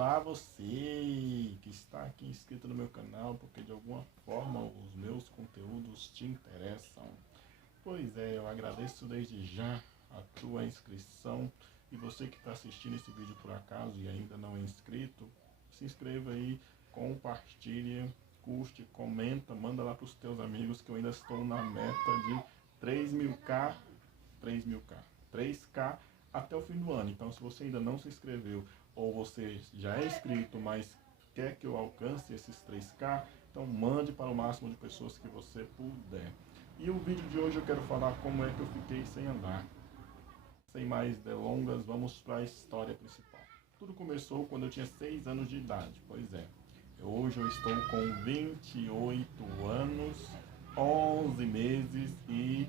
Olá você que está aqui inscrito no meu canal porque de alguma forma os meus conteúdos te interessam. Pois é, eu agradeço desde já a tua inscrição e você que está assistindo esse vídeo por acaso e ainda não é inscrito, se inscreva aí, compartilha, curte, comenta, manda lá para os teus amigos que eu ainda estou na meta de 3.000k, 3k até o fim do ano. Então se você ainda não se inscreveu ou você já é inscrito, mas quer que eu alcance esses 3k, então mande para o máximo de pessoas que você puder. E o vídeo de hoje eu quero falar como é que eu fiquei sem andar. Sem mais delongas, vamos para a história principal. Tudo começou quando eu tinha 6 anos de idade, pois é. Hoje eu estou com 28 anos, 11 meses e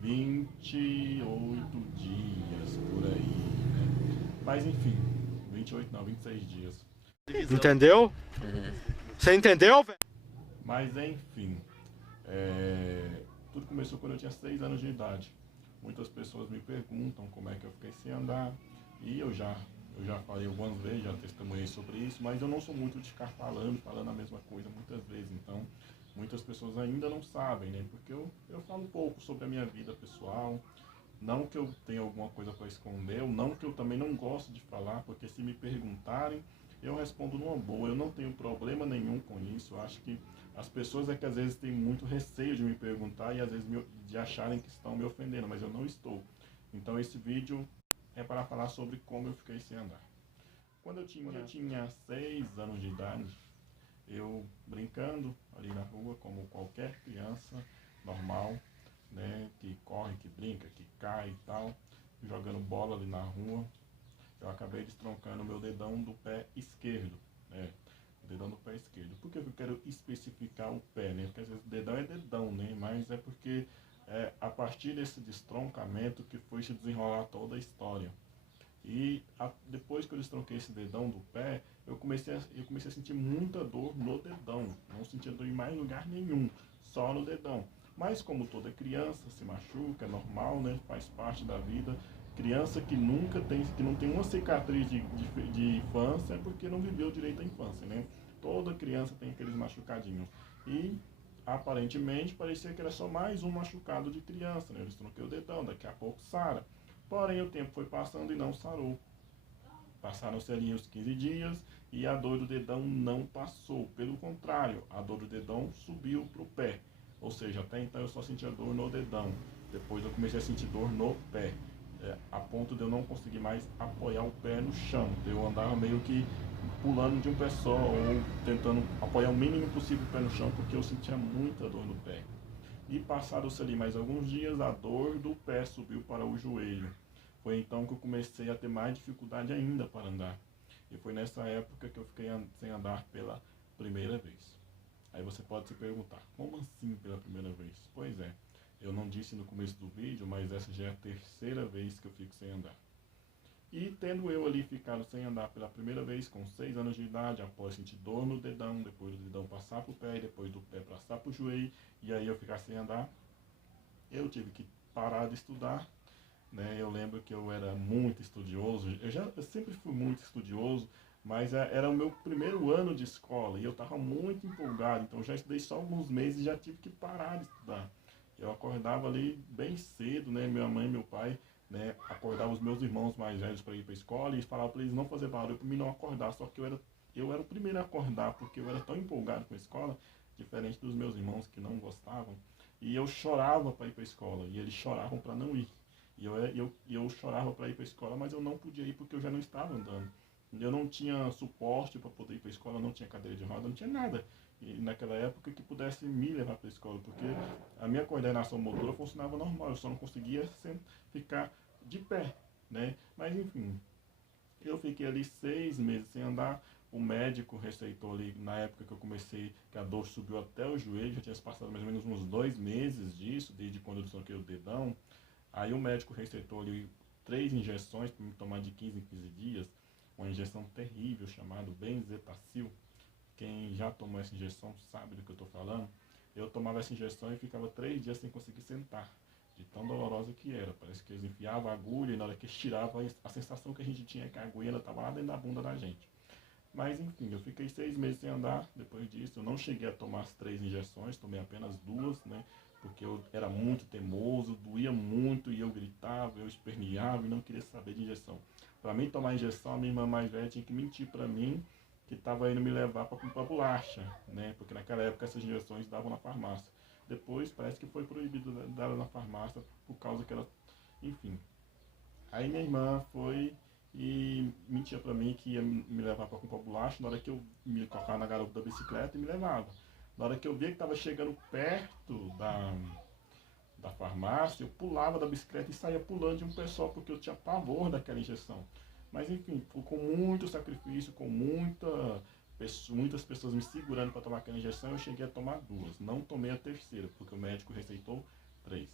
28 dias por aí, né? Mas enfim, 28 não, 26 dias. Entendeu? Você entendeu, velho? Mas enfim, tudo começou quando eu tinha 6 anos de idade. Muitas pessoas me perguntam como é que eu fiquei sem andar. E eu já falei algumas vezes, já testemunhei sobre isso, mas eu não sou muito de ficar falando a mesma coisa muitas vezes. Então, muitas pessoas ainda não sabem, né? Porque eu falo um pouco sobre a minha vida pessoal. Não que eu tenha alguma coisa para esconder, ou não que eu também não gosto de falar, porque se me perguntarem, eu respondo numa boa. Eu não tenho problema nenhum com isso. Eu acho que as pessoas é que às vezes têm muito receio de me perguntar e às vezes de acharem que estão me ofendendo, mas eu não estou. Então esse vídeo é para falar sobre como eu fiquei sem andar. Quando eu tinha 6 anos de idade, eu brincando ali na rua, como qualquer criança normal, né, que corre, que brinca, que cai e tal, jogando bola ali na rua, eu acabei destroncando o meu dedão do pé esquerdo, né, o dedão do pé esquerdo. Por que eu quero especificar o pé, né, porque às vezes dedão é dedão, né, mas é porque a partir desse destroncamento que foi se desenrolar toda a história. E depois que eu destronquei esse dedão do pé, eu comecei a sentir muita dor no dedão. Não sentia dor em mais lugar nenhum, só no dedão. Mas como toda criança se machuca, é normal, né? Faz parte da vida. Criança que não tem uma cicatriz de infância é porque não viveu direito a infância, né? Toda criança tem aqueles machucadinhos. E aparentemente parecia que era só mais um machucado de criança, né? Eu destronquei o dedão, daqui a pouco sara. Porém, o tempo foi passando e não sarou. Passaram-se ali os 15 dias e a dor do dedão não passou. Pelo contrário, a dor do dedão subiu para o pé. Ou seja, até então eu só sentia dor no dedão. Depois eu comecei a sentir dor no pé. A ponto de eu não conseguir mais apoiar o pé no chão. Eu andava meio que pulando de um pé só ou tentando apoiar o mínimo possível o pé no chão porque eu sentia muita dor no pé. E passaram-se ali mais alguns dias, a dor do pé subiu para o joelho. Foi então que eu comecei a ter mais dificuldade ainda para andar. E foi nessa época que eu fiquei sem andar pela primeira vez. Aí você pode se perguntar, como assim pela primeira vez? Pois é, eu não disse no começo do vídeo, mas essa já é a terceira vez que eu fico sem andar. E tendo eu ali ficado sem andar pela primeira vez, com 6 anos de idade, após sentir dor no dedão, depois do dedão passar para o pé, depois do pé passar para o joelho, e aí eu ficar sem andar, eu tive que parar de estudar, né? Eu lembro que eu era muito estudioso, eu sempre fui muito estudioso, mas era o meu primeiro ano de escola e eu estava muito empolgado, então já estudei só alguns meses e já tive que parar de estudar. Eu acordava ali bem cedo, né? Minha mãe e meu pai, né, acordava os meus irmãos mais velhos para ir para a escola e falava para eles não fazer barulho para mim não acordar, só que eu era o primeiro a acordar porque eu era tão empolgado com a escola, diferente dos meus irmãos que não gostavam, e eu chorava para ir para a escola e eles choravam para não ir. E eu chorava para ir para a escola, mas eu não podia ir porque eu já não estava andando. Eu não tinha suporte para poder ir para a escola, não tinha cadeira de roda, não tinha nada. E naquela época que pudesse me levar para a escola, porque a minha coordenação motora funcionava normal, eu só não conseguia ficar de pé, né? Mas enfim, eu fiquei ali 6 meses sem andar. O médico receitou ali, na época que eu comecei, que a dor subiu até o joelho, já tinha passado mais ou menos uns 2 meses disso, desde quando eu desloquei o dedão. Aí o médico receitou ali 3 injeções para me tomar de 15 em 15 dias, uma injeção terrível chamada Benzetacil. Quem já tomou essa injeção sabe do que eu estou falando. Eu tomava essa injeção e ficava 3 dias sem conseguir sentar, de tão dolorosa que era. Parece que eles enfiavam a agulha e na hora que eles tiravam, a sensação que a gente tinha é que a agulha estava lá dentro da bunda da gente. Mas enfim, eu fiquei 6 meses sem andar depois disso. Eu não cheguei a tomar as 3 injeções, tomei apenas 2, né? Porque eu era muito teimoso, doía muito e eu gritava, eu esperneava e não queria saber de injeção. Para mim tomar injeção, a minha irmã mais velha tinha que mentir para mim que estava indo me levar para comprar bolacha, né? Porque naquela época essas injeções davam na farmácia. Depois parece que foi proibido dar na farmácia por causa que ela, enfim. Aí minha irmã foi e mentia pra mim que ia me levar pra comprar bolacha. Na hora que eu me colocava na garupa da bicicleta e me levava. Na hora que eu via que tava chegando perto da farmácia, eu pulava da bicicleta e saía pulando de um pé só, porque eu tinha pavor daquela injeção. Mas enfim, com muito sacrifício, com muitas pessoas me segurando para tomar aquela injeção, eu cheguei a tomar 2. Não tomei a terceira, porque o médico receitou 3.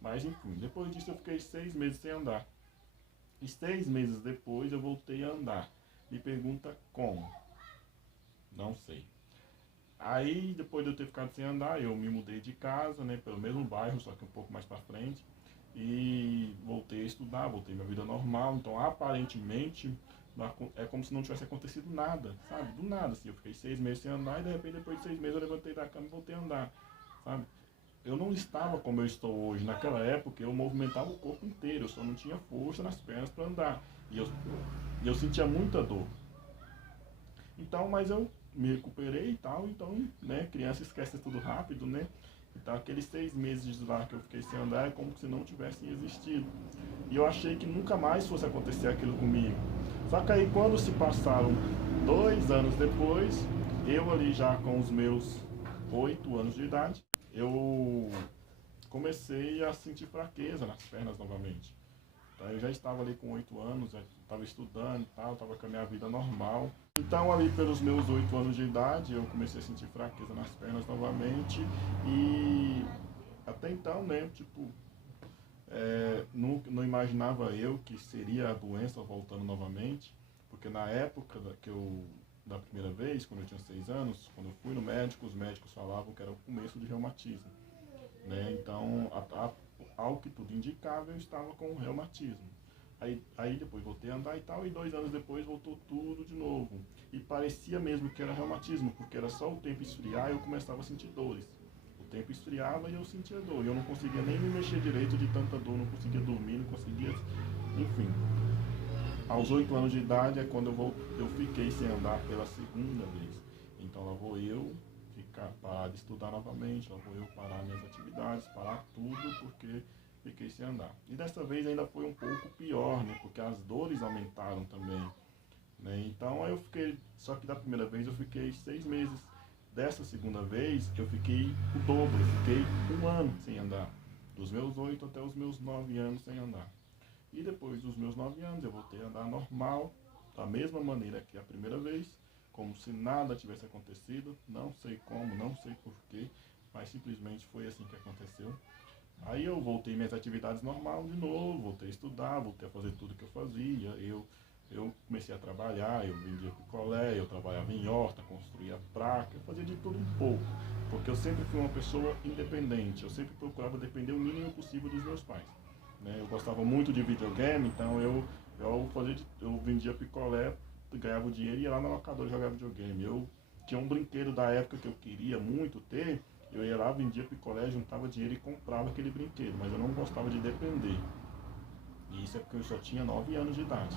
Mas enfim, depois disso eu fiquei 6 meses sem andar. E 6 meses depois eu voltei a andar. Me pergunta como? Não sei. Aí, depois de eu ter ficado sem andar, eu me mudei de casa, né, pelo mesmo bairro, só que um pouco mais pra frente. E voltei a estudar, voltei à minha vida normal. Então, aparentemente, é como se não tivesse acontecido nada, sabe? Do nada, assim. Eu fiquei 6 meses sem andar e, de repente, depois de 6 meses, eu levantei da cama e voltei a andar, sabe? Eu não estava como eu estou hoje. Naquela época eu movimentava o corpo inteiro, eu só não tinha força nas pernas para andar. E eu sentia muita dor. Então, mas eu me recuperei e tal, então, né, criança esquece tudo rápido, né? Então aqueles 6 meses lá que eu fiquei sem andar é como se não tivessem existido. E eu achei que nunca mais fosse acontecer aquilo comigo. Só que aí quando se passaram 2 anos depois, eu ali já com os meus 8 anos de idade, eu comecei a sentir fraqueza nas pernas novamente. Então eu já estava ali com 8 anos, já estava estudando e tal, estava com a minha vida normal. Então ali pelos meus 8 anos de idade eu comecei a sentir fraqueza nas pernas novamente e até então, né, tipo, não imaginava eu que seria a doença voltando novamente, porque na época da primeira vez, quando eu tinha 6 anos, quando eu fui no médico, os médicos falavam que era o começo de reumatismo, né? Então, ao que tudo indicava, eu estava com reumatismo. Aí depois voltei a andar e tal, e 2 anos depois voltou tudo de novo. E parecia mesmo que era reumatismo, porque era só o tempo esfriar e eu começava a sentir dores. O tempo esfriava e eu sentia dor. E eu não conseguia nem me mexer direito de tanta dor, não conseguia dormir, não conseguia... Enfim, aos 8 anos de idade é quando eu fiquei sem andar pela segunda vez. Então lá vou eu ficar parar de estudar novamente, lá vou eu parar minhas atividades, parar tudo porque fiquei sem andar. E dessa vez ainda foi um pouco pior, né? Porque as dores aumentaram também, né? Então aí eu fiquei, só que da primeira vez eu fiquei 6 meses. Dessa segunda vez eu fiquei o dobro, eu fiquei 1 ano sem andar. Dos meus 8 até os meus 9 anos sem andar. E depois dos meus 9 anos eu voltei a andar normal, da mesma maneira que a primeira vez, como se nada tivesse acontecido, não sei como, não sei porquê, mas simplesmente foi assim que aconteceu. Aí eu voltei minhas atividades normais de novo, voltei a estudar, voltei a fazer tudo que eu fazia, eu comecei a trabalhar, eu vendia picolé, eu trabalhava em horta, construía praca, eu fazia de tudo um pouco, porque eu sempre fui uma pessoa independente, eu sempre procurava depender o mínimo possível dos meus pais. Né? Eu gostava muito de videogame, então eu vendia picolé, ganhava o dinheiro e ia lá na locadora jogar videogame. Eu tinha um brinquedo da época que eu queria muito ter, eu ia lá, vendia picolé, juntava dinheiro e comprava aquele brinquedo, mas eu não gostava de depender. E isso é porque eu só tinha 9 anos de idade.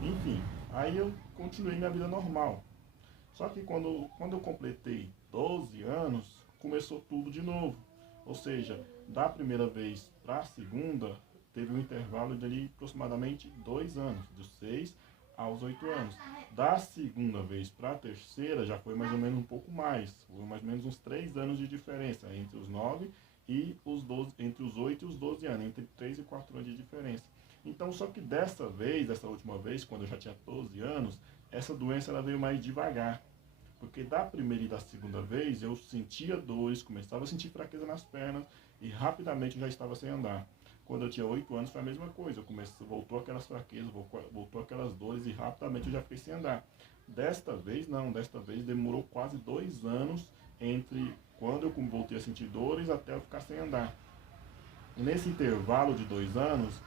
Enfim, aí eu continuei minha vida normal. Só que quando eu completei 12 anos, começou tudo de novo. Ou seja, da primeira vez para a segunda, teve um intervalo de ali aproximadamente 2 anos, dos 6 aos 8 anos. Da segunda vez para a terceira já foi mais ou menos um pouco mais, foi mais ou menos uns 3 anos de diferença entre os 9 e os 12, entre os 8 e os 12 anos, entre 3 e 4 anos de diferença. Então, só que dessa última vez, quando eu já tinha 12 anos, essa doença ela veio mais devagar. Porque da primeira e da segunda vez eu sentia dores, começava a sentir fraqueza nas pernas e rapidamente eu já estava sem andar. Quando eu tinha 8 anos foi a mesma coisa, voltou aquelas fraquezas, voltou aquelas dores e rapidamente eu já fiquei sem andar. Desta vez não, desta vez demorou quase 2 anos entre quando eu voltei a sentir dores até eu ficar sem andar. Nesse intervalo de 2 anos,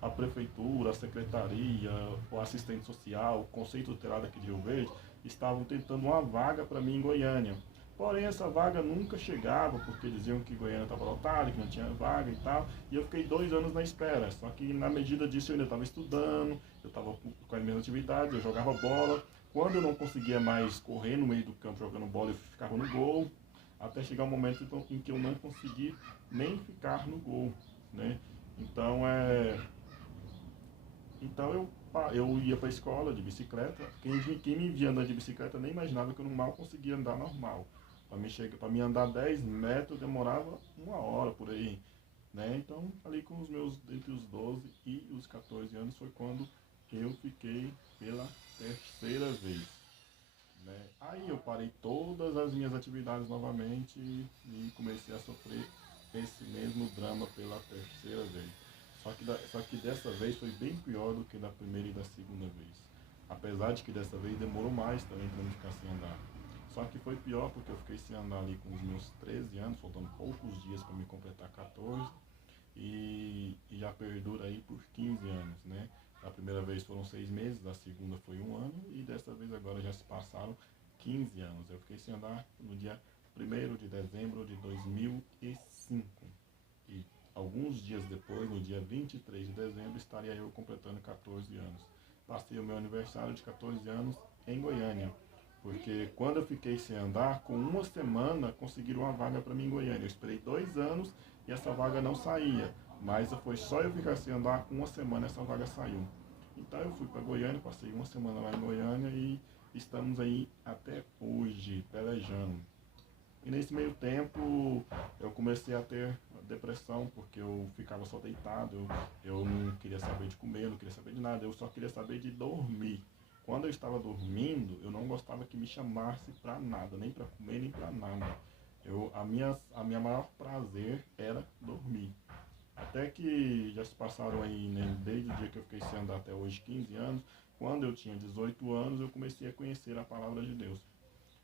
a prefeitura, a secretaria, o assistente social, o conceito tutelar daqui de Rio Verde, estavam tentando uma vaga para mim em Goiânia. Porém, essa vaga nunca chegava, porque diziam que Goiânia estava lotada, que não tinha vaga e tal. E eu fiquei 2 anos na espera. Só que na medida disso eu ainda estava estudando, eu estava com as minhas atividades, eu jogava bola. Quando eu não conseguia mais correr no meio do campo jogando bola, eu ficava no gol. Até chegar um momento em que eu não consegui nem ficar no gol, né? Então, eu ia para a escola de bicicleta. Quem me via andando de bicicleta nem imaginava que eu mal conseguia andar normal. Para mim andar 10 metros demorava 1 hora por aí, né? Então, ali com entre os 12 e os 14 anos foi quando eu fiquei pela terceira vez, né? Aí eu parei todas as minhas atividades novamente e comecei a sofrer esse mesmo drama pela terceira vez. Só que dessa vez foi bem pior do que da primeira e da segunda vez. Apesar de que dessa vez demorou mais também para eu ficar sem andar. Só que foi pior porque eu fiquei sem andar ali com os meus 13 anos, faltando poucos dias para me completar 14. E já perdura aí por 15 anos, né? Da primeira vez foram 6 meses, da segunda foi 1 ano e dessa vez agora já se passaram 15 anos. Eu fiquei sem andar no dia 1º de dezembro de 2005. E alguns dias depois, no dia 23 de dezembro, estaria eu completando 14 anos. Passei o meu aniversário de 14 anos em Goiânia, porque quando eu fiquei sem andar, com 1 semana conseguiram uma vaga para mim em Goiânia. Eu esperei 2 anos e essa vaga não saía, mas foi só eu ficar sem andar, com 1 semana essa vaga saiu. Então eu fui para Goiânia, passei 1 semana lá em Goiânia e estamos aí até hoje, pelejando. E nesse meio tempo eu comecei a ter depressão, porque eu ficava só deitado, eu não queria saber de comer, não queria saber de nada, eu só queria saber de dormir. Quando eu estava dormindo, eu não gostava que me chamasse para nada, nem para comer, nem para nada. A minha maior prazer era dormir. Até que já se passaram aí, né, desde o dia que eu fiquei sem andar até hoje, 15 anos, quando eu tinha 18 anos, eu comecei a conhecer a palavra de Deus.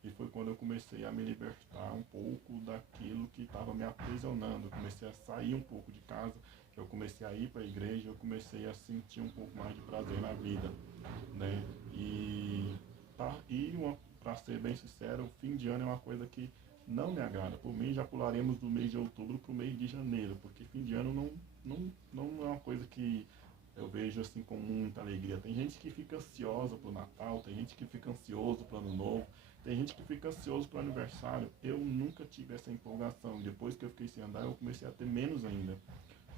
E foi quando eu comecei a me libertar um pouco daquilo que estava me aprisionando. Eu comecei a sair um pouco de casa, eu comecei a ir para a igreja, eu comecei a sentir um pouco mais de prazer na vida, né? Para ser bem sincero, o fim de ano é uma coisa que não me agrada. Por mim, já pularemos do mês de outubro para o mês de janeiro, porque fim de ano não é uma coisa que eu vejo assim com muita alegria. Tem gente que fica ansiosa pro Natal, tem gente que fica ansioso pro Ano Novo, tem gente que fica ansioso pro aniversário. Eu nunca tive essa empolgação. Depois que eu fiquei sem andar, eu comecei a ter menos ainda.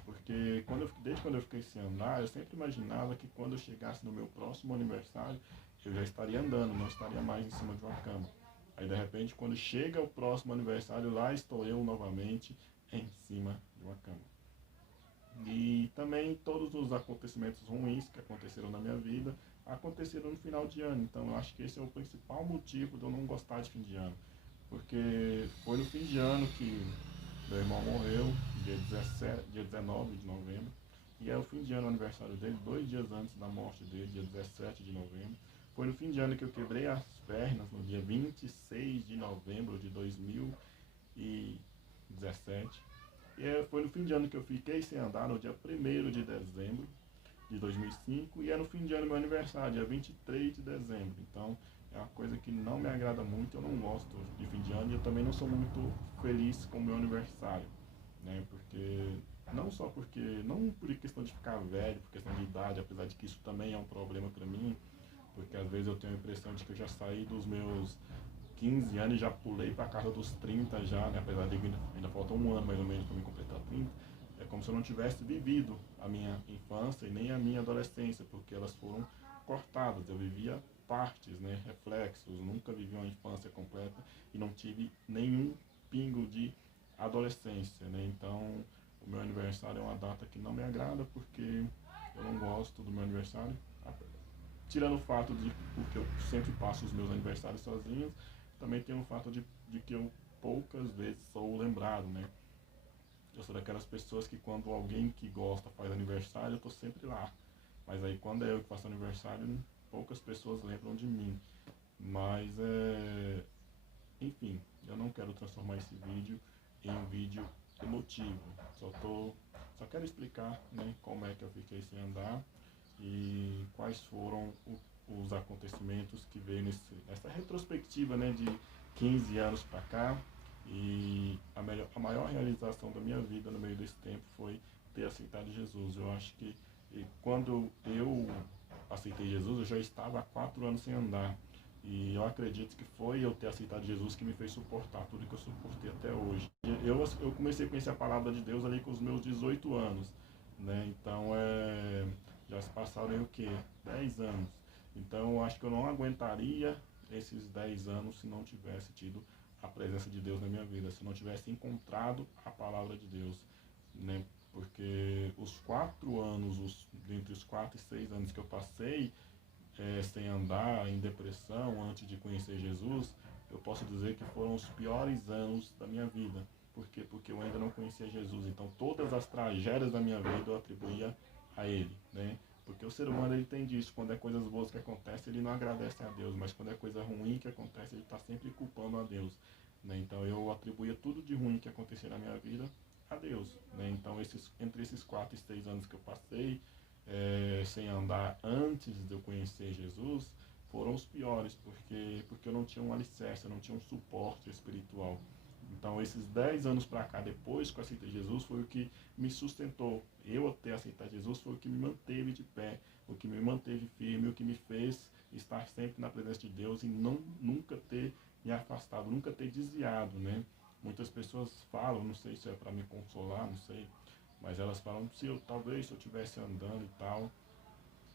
Porque desde quando eu fiquei sem andar, eu sempre imaginava que quando eu chegasse no meu próximo aniversário, eu já estaria andando, não estaria mais em cima de uma cama. Aí de repente, quando chega o próximo aniversário, lá estou eu novamente em cima de uma cama. E também todos os acontecimentos ruins que aconteceram na minha vida aconteceram no final de ano. Então eu acho que esse é o principal motivo de eu não gostar de fim de ano. Porque foi no fim de ano que meu irmão morreu, dia 19 de novembro. E é o fim de ano, o aniversário dele, 2 dias antes da morte dele, dia 17 de novembro. Foi no fim de ano que eu quebrei as pernas, no dia 26 de novembro de 2017. Foi no fim de ano que eu fiquei sem andar, no dia 1º de dezembro de 2005. E é no fim de ano meu aniversário, dia 23 de dezembro. Então é uma coisa que não me agrada muito, eu não gosto de fim de ano e eu também não sou muito feliz com o meu aniversário, né? Não por questão de ficar velho, por questão de idade, apesar de que isso também é um problema para mim, porque às vezes eu tenho a impressão de que eu já saí dos meus 15 anos e já pulei para a casa dos 30 já, né? Apesar de que ainda falta 1 ano mais ou menos para me completar 30. É como se eu não tivesse vivido a minha infância e nem a minha adolescência, porque elas foram cortadas. Eu vivia partes, né? Reflexos, nunca vivi uma infância completa e não tive nenhum pingo de adolescência, né? Então, o meu aniversário é uma data que não me agrada porque eu não gosto do meu aniversário. Tirando o fato de porque eu sempre passo os meus aniversários sozinho, também tem o fato de que eu poucas vezes sou lembrado, né? Eu sou daquelas pessoas que quando alguém que gosta faz aniversário, eu tô sempre lá. Mas aí quando é eu que faço aniversário, poucas pessoas lembram de mim. Mas enfim, eu não quero transformar esse vídeo em um vídeo emotivo. Só tô Só quero explicar, né, como é que eu fiquei sem andar e quais foram os acontecimentos que veio nessa retrospectiva, né, de 15 anos para cá. E a maior realização da minha vida no meio desse tempo foi ter aceitado Jesus. Eu acho que quando eu aceitei Jesus, eu já estava há 4 anos sem andar. E eu acredito que foi eu ter aceitado Jesus que me fez suportar tudo que eu suportei até hoje. Eu comecei a conhecer a palavra de Deus ali com os meus 18 anos, né? Então, já se passaram aí o quê? 10 anos. Então, eu acho que eu não aguentaria esses 10 anos se não tivesse tido a presença de Deus na minha vida, se não tivesse encontrado a palavra de Deus, né? Porque os 4 anos, entre os 4 e 6 anos que eu passei sem andar, em depressão, antes de conhecer Jesus, eu posso dizer que foram os piores anos da minha vida. Por quê? Porque eu ainda não conhecia Jesus. Então, todas as tragédias da minha vida eu atribuía a Ele, né? Porque o ser humano, ele tem disso. Quando é coisas boas que acontecem, ele não agradece a Deus. Mas quando é coisa ruim que acontece, ele está sempre culpando a Deus, né? Então, eu atribuía tudo de ruim que acontecia na minha vida a Deus, né? Então, entre esses 4 e 6 anos que eu passei, sem andar antes de eu conhecer Jesus, foram os piores, porque eu não tinha um alicerce, eu não tinha um suporte espiritual. Então, esses 10 anos para cá, depois que eu aceitei Jesus, foi o que me sustentou. Eu ter aceitado Jesus foi o que me manteve de pé, o que me manteve firme, o que me fez estar sempre na presença de Deus e nunca ter me afastado, nunca ter desviado, né? Muitas pessoas falam, não sei se é para me consolar, não sei, mas elas falam, talvez se eu estivesse andando e tal,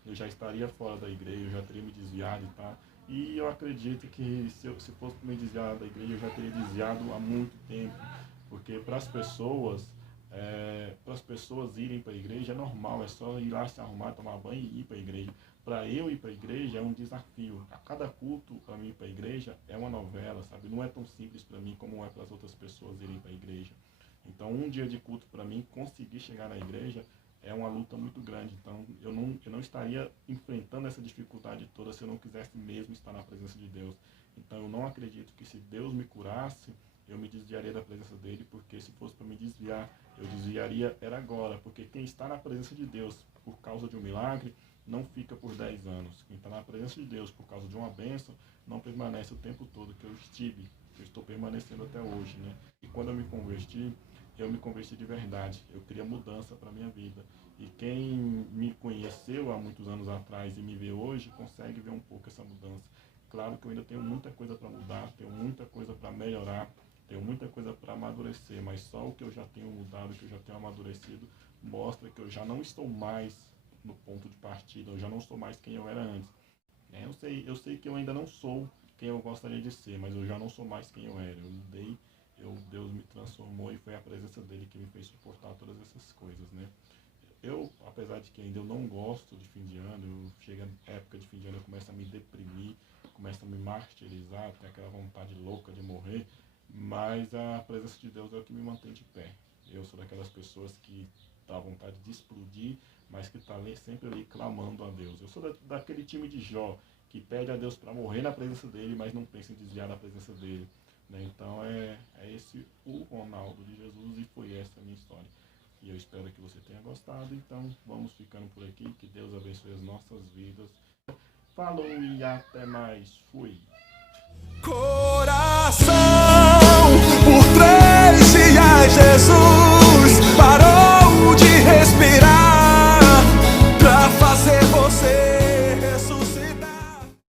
eu já estaria fora da igreja, eu já teria me desviado e tal. E eu acredito que se fosse me desviar da igreja, eu já teria desviado há muito tempo. Porque para as pessoas irem para a igreja é normal, é só ir lá se arrumar, tomar banho e ir para a igreja. Para eu ir para a igreja é um desafio. A cada culto, para mim ir para a igreja é uma novela, sabe? Não é tão simples para mim como é para as outras pessoas irem para a igreja. Então, um dia de culto para mim, conseguir chegar na igreja é uma luta muito grande. Então, eu não estaria enfrentando essa dificuldade toda se eu não quisesse mesmo estar na presença de Deus. Então, eu não acredito que se Deus me curasse, eu me desviaria da presença dele, porque se fosse para me desviar, eu desviaria era agora. Porque quem está na presença de Deus por causa de um milagre, não fica por 10 anos. Quem está na presença de Deus por causa de uma bênção, não permanece o tempo todo que eu estive, que eu estou permanecendo até hoje, né? E quando eu me converti de verdade. Eu queria mudança para a minha vida. E quem me conheceu há muitos anos atrás e me vê hoje, consegue ver um pouco essa mudança. Claro que eu ainda tenho muita coisa para mudar, tenho muita coisa para melhorar, tenho muita coisa para amadurecer, mas só o que eu já tenho mudado, o que eu já tenho amadurecido, mostra que eu já não estou mais no ponto de partida, eu já não sou mais quem eu era antes. Eu sei que eu ainda não sou quem eu gostaria de ser, mas eu já não sou mais quem eu era. Eu mudei, Deus me transformou e foi a presença dele que me fez suportar todas essas coisas, né? Eu, apesar de que ainda eu não gosto de fim de ano, chega a época de fim de ano, eu começo a me deprimir, começo a me martirizar, ter aquela vontade louca de morrer, mas a presença de Deus é o que me mantém de pé. Eu sou daquelas pessoas que dá vontade de explodir, mas que está ali, sempre ali clamando a Deus. Eu sou daquele time de Jó, que pede a Deus para morrer na presença dele, mas não pensa em desviar da presença dele, né? Então é esse o Ronaldo de Jesus e foi essa a minha história. E eu espero que você tenha gostado. Então vamos ficando por aqui. Que Deus abençoe as nossas vidas. Falou e até mais. Fui.